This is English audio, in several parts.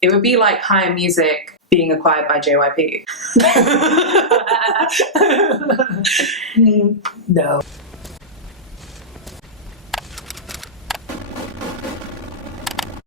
It would be like Higher Music being acquired by JYP. No.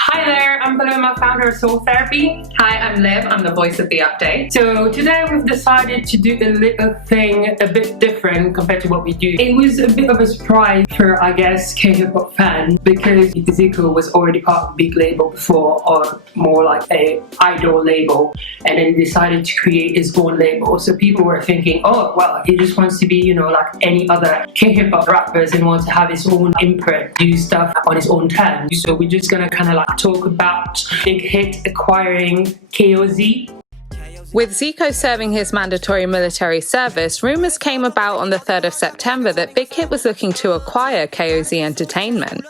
Hi there, I'm Paloma, founder of Seoul Therapy. Hi, I'm Liv. I'm the voice of The Update. So today we've decided to do a little thing a bit different compared to what we do. It was a bit of a surprise for, I guess, K-pop fans because Zico was already part of a big label before, or more like a idol label, and then decided to create his own label. So people were thinking, oh, well, he just wants to be, you know, like any other K-pop rappers and wants to have his own imprint, do stuff on his own terms. So we're just gonna kind of like talk about Big Hit acquiring Koz. With Zico serving his mandatory military service, rumours came about on the 3rd of September that Big Hit was looking to acquire Koz Entertainment.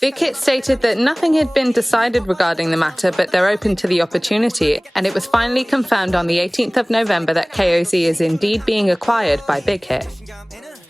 Big Hit stated that nothing had been decided regarding the matter, but they're open to the opportunity, and it was finally confirmed on the 18th of November that Koz is indeed being acquired by Big Hit.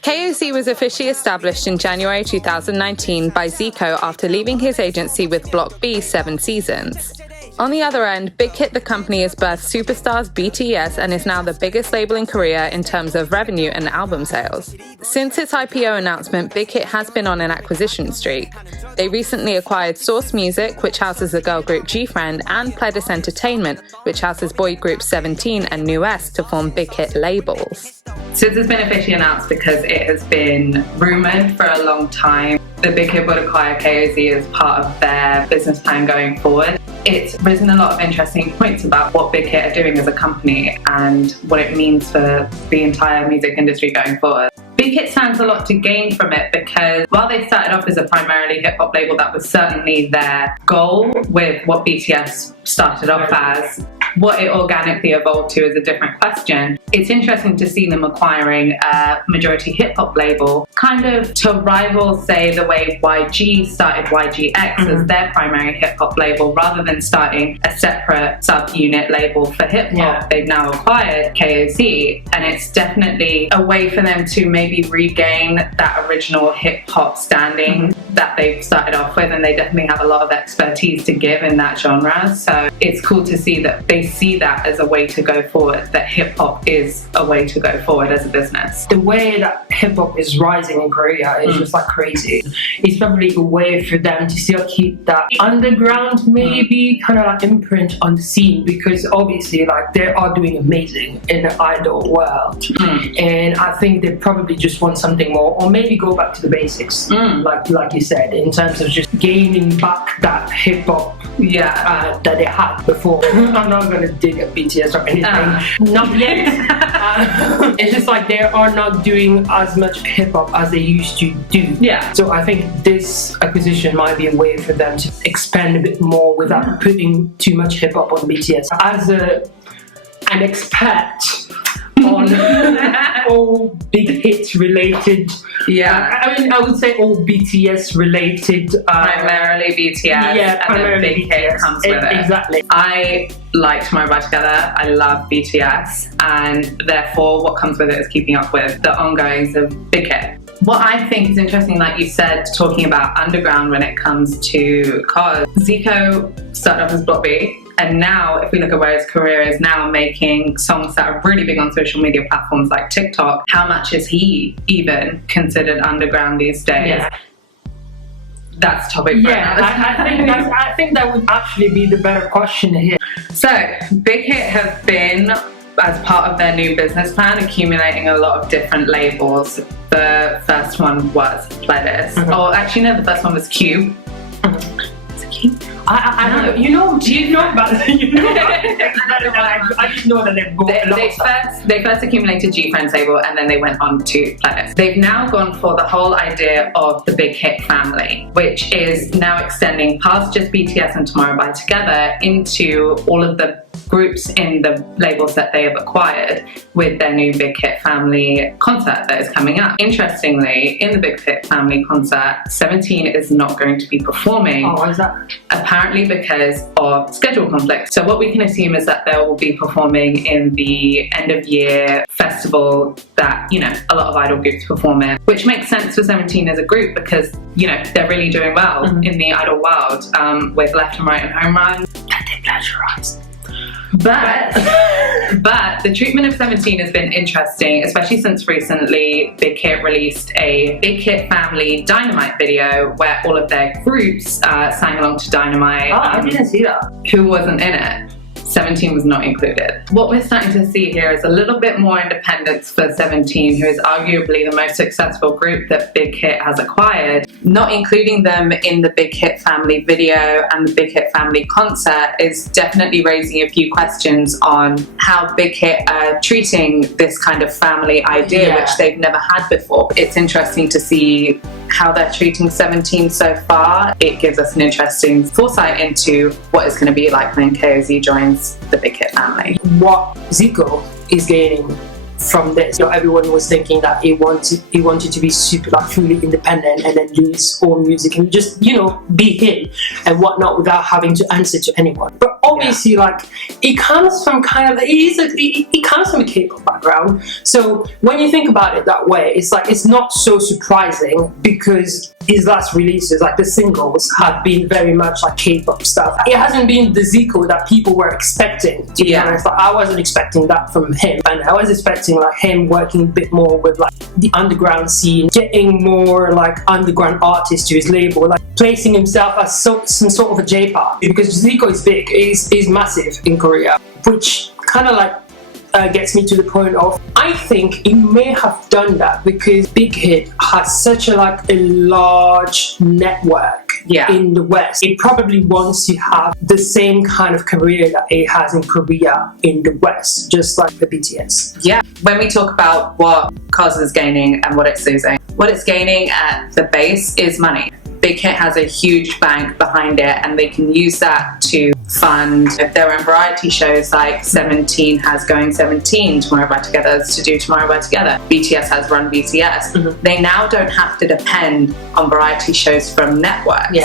Koz was officially established in January 2019 by Zico after leaving his agency with Block B 7 seasons. On the other end, Big Hit the company has birthed superstars BTS and is now the biggest label in Korea in terms of revenue and album sales. Since its IPO announcement, Big Hit has been on an acquisition streak. They recently acquired Source Music, which houses the girl group GFRIEND, and Koz Entertainment, which houses boy group 17 and New S, to form Big Hit labels. So this has been officially announced because it has been rumoured for a long time that Big Hit would acquire Koz as part of their business plan going forward. It's risen a lot of interesting points about what Big Hit are doing as a company and what it means for the entire music industry going forward. Big Hit stands a lot to gain from it because while they started off as a primarily hip-hop label, that was certainly their goal with what BTS started off as. What it organically evolved to is a different question. It's interesting to see them acquiring a majority hip-hop label, kind of to rival, say, the way YG started YGX as their primary hip-hop label, rather than starting a separate sub-unit label for hip-hop. Yeah. They've now acquired Koz, and it's definitely a way for them to maybe regain that original hip-hop standing that they've started off with, and they definitely have a lot of expertise to give in that genre. So it's cool to see that they see that as a way to go forward, that hip-hop is a way to go forward as a business. The way that hip-hop is rising in Korea is just like crazy. It's probably a way for them to still keep that underground, maybe kind of like imprint on the scene, because obviously like they are doing amazing in the idol world, and I think they probably just want something more, or maybe go back to the basics, like you said, in terms of just gaining back that hip-hop that they had before. I'm not gonna dig at BTS or anything, not yet. It's just like they are not doing as much hip-hop as they used to do. Yeah. So I think this acquisition might be a way for them to expand a bit more without putting too much hip-hop on BTS. As an expert on all Big Hit related, I mean, I would say all BTS related, primarily BTS, yeah, primarily and then Big Hit comes with it. Exactly. I like Tomorrow by Together. I love BTS, and therefore what comes with it is keeping up with the ongoings of Big Hit. What I think is interesting, like you said, talking about underground when it comes to Koz, Zico started off as Block B, and now if we look at where his career is now, making songs that are really big on social media platforms like TikTok, how much is he even considered underground these days? Yeah. That's topic for another time. I think that would actually be the better question here. So Big Hit have been, as part of their new business plan, accumulating a lot of different labels. The first one was Pledis. Oh, actually no, the first one was Cube. Is it Cube? I don't know. Do you know about that? I just know that they bought a lot of stuff. They first accumulated GFRIEND's label, and then they went on to Pledis. They've now gone for the whole idea of the Big Hit family, which is now extending past just BTS and Tomorrow by Together into all of the groups in the labels that they have acquired with their new Big Hit family concert that is coming up. Interestingly, in the Big Hit family concert, 17 is not going to be performing. Oh, why is that? Apparently because of schedule conflict. So what we can assume is that they will be performing in the end of year festival that, you know, a lot of idol groups perform in, which makes sense for 17 as a group because, you know, they're really doing well in the idol world with Left and Right and Home Run. get plagiarized. But the treatment of 17 has been interesting, especially since recently Big Hit released a Big Hit Family Dynamite video where all of their groups sang along to Dynamite. Oh, I didn't see that. Who wasn't in it? 17 was not included. What we're starting to see here is a little bit more independence for 17, who is arguably the most successful group that Big Hit has acquired. Not including them in the Big Hit Family video and the Big Hit Family concert is definitely raising a few questions on how Big Hit are treating this kind of family idea, which they've never had before. It's interesting to see how they're treating 17 so far. It gives us an interesting foresight into what it's going to be like when KOZ joins the Big Hit family. What Zico is gaining from this, everyone was thinking that he wanted to be super like fully independent and then do his own music and just be him and whatnot without having to answer to anyone. But obviously, like he comes from he comes from a K-pop background, so when you think about it that way, it's like it's not so surprising because his last releases, like the singles, have been very much like K-pop stuff. It hasn't been the Zico that people were expecting, to be honest. Like, I wasn't expecting that from him, and I was expecting like him working a bit more with like the underground scene, getting more like underground artists to his label, like placing himself as some sort of a J-pop, because Zico is big, is massive in Korea, which kind of like gets me to the point of, I think he may have done that because Big Hit has such a large network in the West. He probably wants to have the same kind of career that he has in Korea in the West, just like the BTS. Yeah, when we talk about what Koz is gaining and what it's losing, what it's gaining at the base is money. Big Hit has a huge bank behind it, and they can use that to fund if their own variety shows, like 17 has Going 17, Tomorrow by Together to do Tomorrow by Together. BTS has Run BTS. They now don't have to depend on variety shows from networks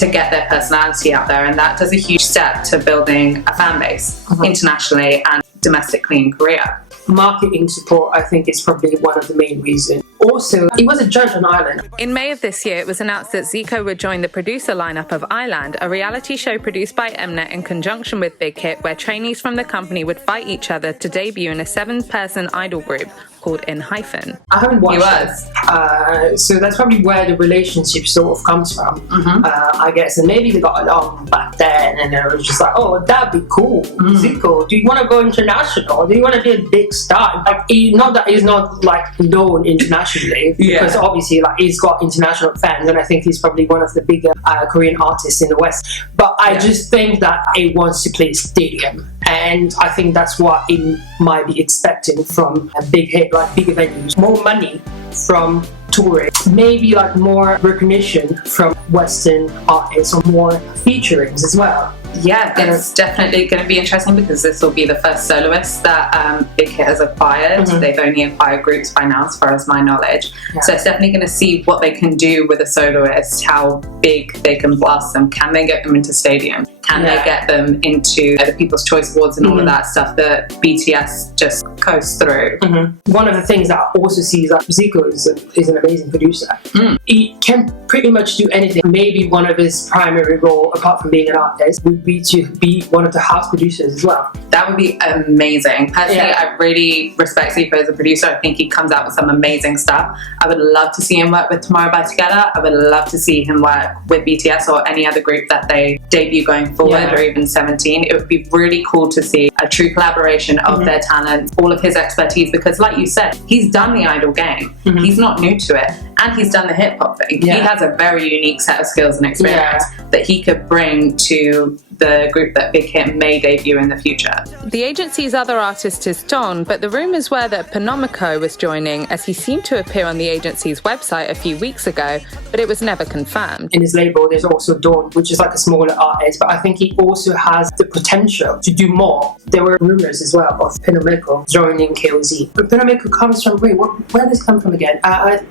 to get their personality out there, and that does a huge step to building a fan base internationally and domestically in Korea. Marketing support, I think, is probably one of the main reasons. Also, he was a judge on Island. In May of this year, it was announced that Zico would join the producer lineup of Island, a reality show produced by Mnet in conjunction with Big Hit, where trainees from the company would fight each other to debut in a 7-person idol group called In Hyphen. I haven't watched it. So that's probably where the relationship sort of comes from, I guess. And maybe they got along back then and it was just like, oh, that'd be cool. Zico, do you want to go international? Do you want to be a big star? Like, not that he's not like known internationally, because obviously like he's got international fans, and I think he's probably one of the bigger Korean artists in the West. But I just think that he wants to play stadium, and I think that's what he might be expecting from a Big Hit, like bigger venues, more money from touring, maybe like more recognition from Western artists, or more featurings as well. Yeah, it's definitely going to be interesting because this will be the first soloist that Big Hit has acquired. They've only acquired groups by now, as far as my knowledge. So it's definitely going to see what they can do with a soloist, how big they can blast them. Can they get them into stadium? Can they get them into the People's Choice Awards and all of that stuff that BTS just coast through? One of the things that I also see is that Zico is an amazing producer. He can pretty much do anything. Maybe one of his primary role, apart from being an artist, would be to be one of the house producers as well. That would be amazing. Personally, I really respect Zico as a producer. I think he comes out with some amazing stuff. I would love to see him work with Tomorrow by Together. I would love to see him work with BTS or any other group that they debut going forward, or even 17. It would be really cool to see a true collaboration of their talents, all of his expertise, because like you said, he's done the idol game. He's not new to it, and he's done the hip hop thing. He has a very unique set of skills and experience that he could bring to the group that Big Hit may debut in the future. The agency's other artist is Don, but the rumours were that Paloma was joining, as he seemed to appear on the agency's website a few weeks ago, but it was never confirmed. In his label, there's also Dawn, which is like a smaller artist, but I think he also has the potential to do more. There were rumours as well of Paloma joining KOZ. But Paloma comes from, where does it come from again?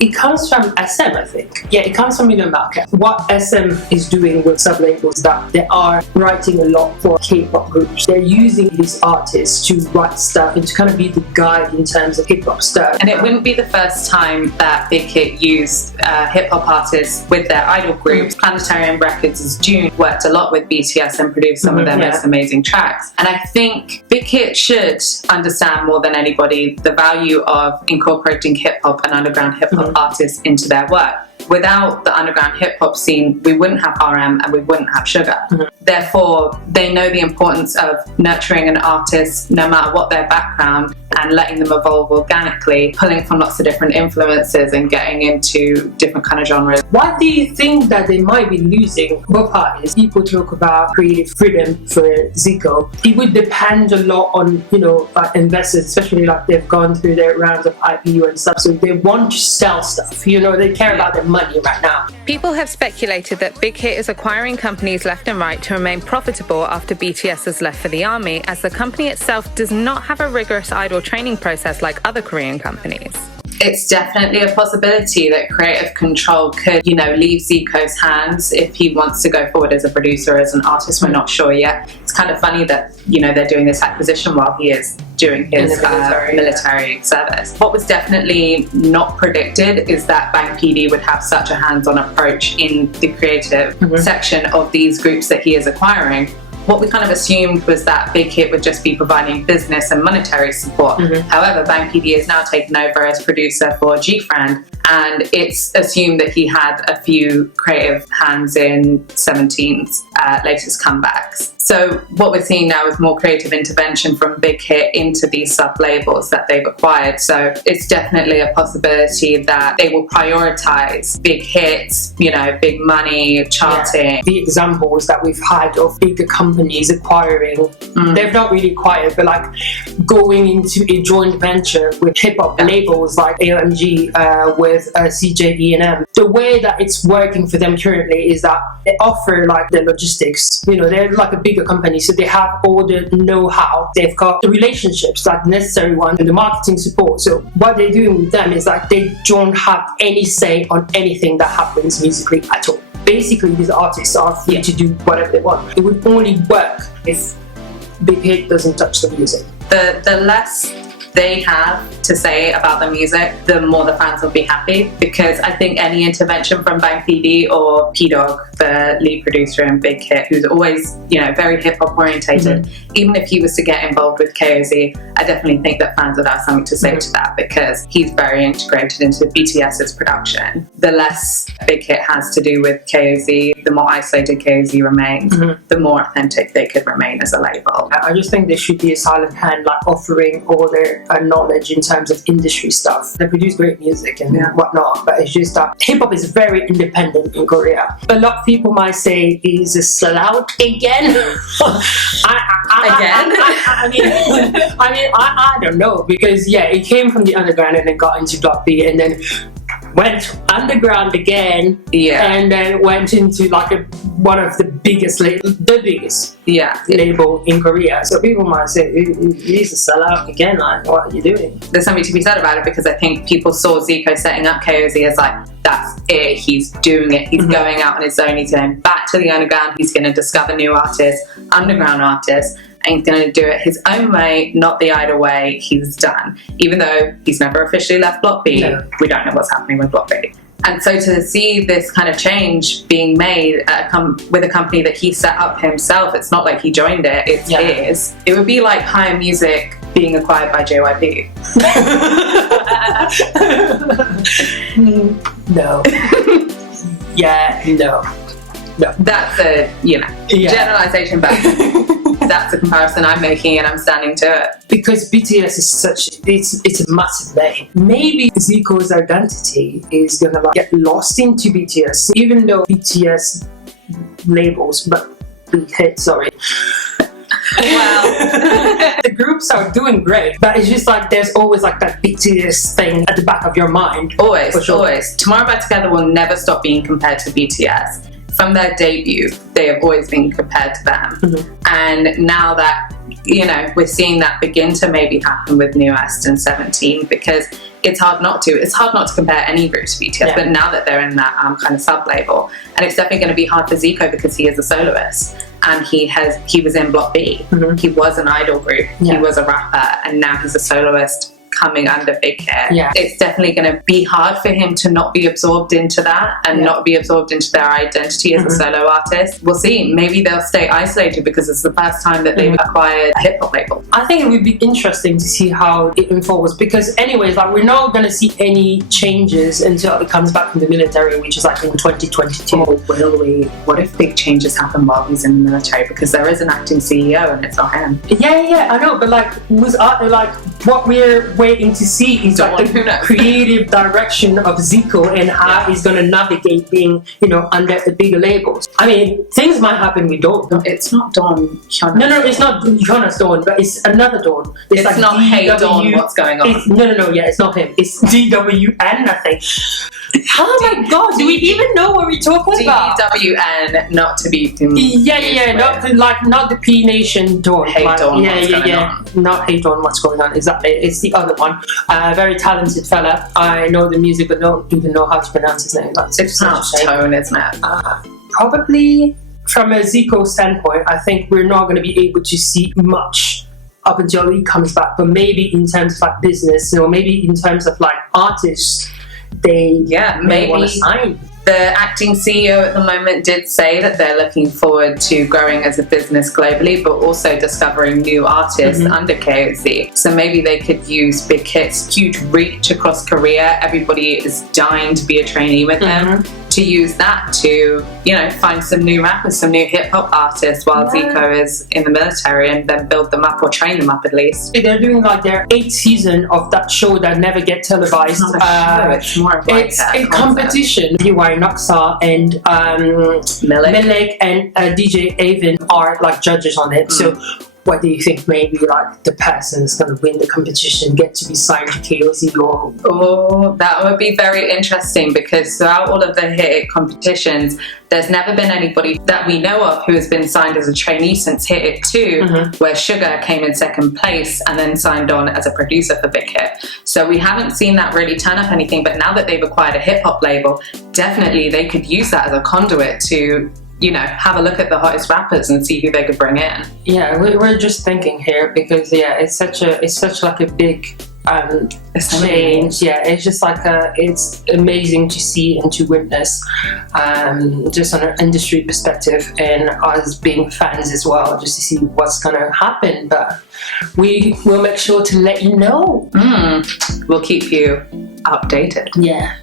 It comes from from SM, I think. Yeah, it comes from Million Market. What SM is doing with sub-labels is that they are writing a lot for K-pop groups. They're using these artists to write stuff and to kind of be the guide in terms of hip-hop stuff. And it wouldn't be the first time that Big Hit used hip-hop artists with their idol groups. Planetarium Records' June worked a lot with BTS and produced some of their most amazing tracks. And I think Big Hit should understand more than anybody the value of incorporating hip-hop and underground hip-hop artists into their work. Without the underground hip-hop scene, we wouldn't have RM and we wouldn't have Sugar. Therefore, they know the importance of nurturing an artist no matter what their background and letting them evolve organically, pulling from lots of different influences and getting into different kind of genres. What do you think that they might be losing? Both parties, people talk about creative freedom for Zico. It would depend a lot on, investors, especially like they've gone through their rounds of IPO and stuff, so they want to sell stuff, they care about their money right now. People have speculated that Big Hit is acquiring companies left and right to remain profitable after BTS has left for the army, as the company itself does not have a rigorous idol training process like other Korean companies. It's definitely a possibility that creative control could, leave Zico's hands if he wants to go forward as a producer, as an artist. We're not sure yet. It's kind of funny that, they're doing this acquisition while he is doing his military service. What was definitely not predicted is that Bang PD would have such a hands-on approach in the creative section of these groups that he is acquiring. What we kind of assumed was that Big Hit would just be providing business and monetary support. However, Bang PD is now taken over as producer for GFRIEND, and it's assumed that he had a few creative hands in 17's latest comebacks. So what we're seeing now is more creative intervention from Big Hit into these sub-labels that they've acquired. So it's definitely a possibility that they will prioritize big hits, big money, charting. Yeah. The examples that we've had of bigger companies acquiring, they've not really acquired, but like going into a joint venture with hip-hop labels like AOMG with CJE&M. The way that it's working for them currently is that they offer like the logistics. They're like a bigger company, so they have all the know-how, they've got the relationships, like the necessary ones, and the marketing support. So what they're doing with them is like they don't have any say on anything that happens musically at all. Basically, these artists are free to do whatever they want. It would only work if Big Hit doesn't touch the music. The less they have to say about the music, the more the fans will be happy, because I think any intervention from Bang PD or P-Dog, the lead producer in Big Hit, who's always, very hip-hop orientated, even if he was to get involved with KOZ, I definitely think that fans would have something to say to that, because he's very integrated into BTS's production. The less Big Hit has to do with KOZ, the more isolated KOZ remains, the more authentic they could remain as a label. I just think there should be a silent hand, like offering all their knowledge in terms of industry stuff. They produce great music and whatnot, but it's just that hip-hop is very independent in Korea. A lot of people might say he's a sellout again. I don't know, because it came from the underground and then got into Block B and then went underground again, and then went into like one of the biggest label in Korea. So people might say, he's a sellout again, like, what are you doing? There's something to be said about it, because I think people saw Zico setting up KOZ as like, that's it, he's doing it, he's going out on his own, he's going back to the underground, he's going to discover new artists, underground artists, and he's going to do it his own way, not the idol way. He's done. Even though he's never officially left Block B, we don't know what's happening with Block B. And so to see this kind of change being made with a company that he set up himself, it's not like he joined it, it's his. It would be like Higher Music being acquired by JYP. No. No. That's a, generalization, but that's a comparison I'm making, and I'm standing to it. Because BTS is it's a massive name. Maybe Zico's identity is gonna get lost into BTS, even though BTS labels, but Big Hit, sorry. Well, the groups are doing great, but it's just like there's always like that BTS thing at the back of your mind. Always. Tomorrow by Together will never stop being compared to BTS. From their debut, they have always been compared to them. And now that, we're seeing that begin to maybe happen with New Est and 17, because it's hard not to. It's hard not to compare any group to BTS, but now that they're in that kind of sub-label, and it's definitely going to be hard for Zico because he is a soloist, and he was in Block B. He was an idol group, he was a rapper, and now he's a soloist coming under Big Hit. It's definitely going to be hard for him to not be absorbed into that and not be absorbed into their identity as a solo artist. We'll see. Maybe they'll stay isolated because it's the first time that they've acquired a hip hop label. I think it would be interesting to see how it unfolds, because anyways, like, we're not going to see any changes until it comes back from the military, which is like in 2022. Oh, will we? What if big changes happen while he's in the military? Because there is an acting CEO and it's not him. Yeah, I know, but like, what we're waiting to see is like the creative direction of Zico and how he's going to navigate being, under the bigger labels. I mean, things might happen with Dawn. No, it's not Dawn. No, it's not Hyunna's Dawn, but it's another Dawn. It's like not Hey Dawn, what's going on? No, yeah, it's not him. It's DWN, I think. Oh my god, do we even know what we're talking about? DWN, not to be not the P Nation Dawn. Hey Dawn, what's going on? Not Hey Dawn, what's going on, exactly. It's the other one. Very talented fella. I know the music, but don't even know how to pronounce his name. It's not Tone, isn't it? Probably from a Zico standpoint, I think we're not going to be able to see much up until he comes back, but maybe in terms of like business, or maybe in terms of like artists, they may want to sign. The acting CEO at the moment did say that they're looking forward to growing as a business globally, but also discovering new artists under KOZ. So maybe they could use Big Hit's huge reach across Korea. Everybody is dying to be a trainee with them. To use that to, find some new rappers, some new hip hop artists while Zico is in the military, and then build them up or train them up at least. They're doing like their 8th season of that show that never get televised. It's not a show, it's more of like it's a competition. UI Noxa and Milik and DJ Avin are like judges on it. So what do you think? Maybe like the person is going to win the competition get to be signed to KOZ? Or that would be very interesting, because throughout all of the Hit competitions, there's never been anybody that we know of who has been signed as a trainee since Hit It 2, where Sugar came in 2nd place and then signed on as a producer for Big Hit. So we haven't seen that really turn up anything, but now that they've acquired a hip hop label, definitely they could use that as a conduit to have a look at the hottest rappers and see who they could bring in. Yeah, we're just thinking here, because it's such like a big change. Yeah, it's just like it's amazing to see and to witness, just on an industry perspective, and us being fans as well, just to see what's gonna happen. But we will make sure to let you know. We'll keep you updated. Yeah.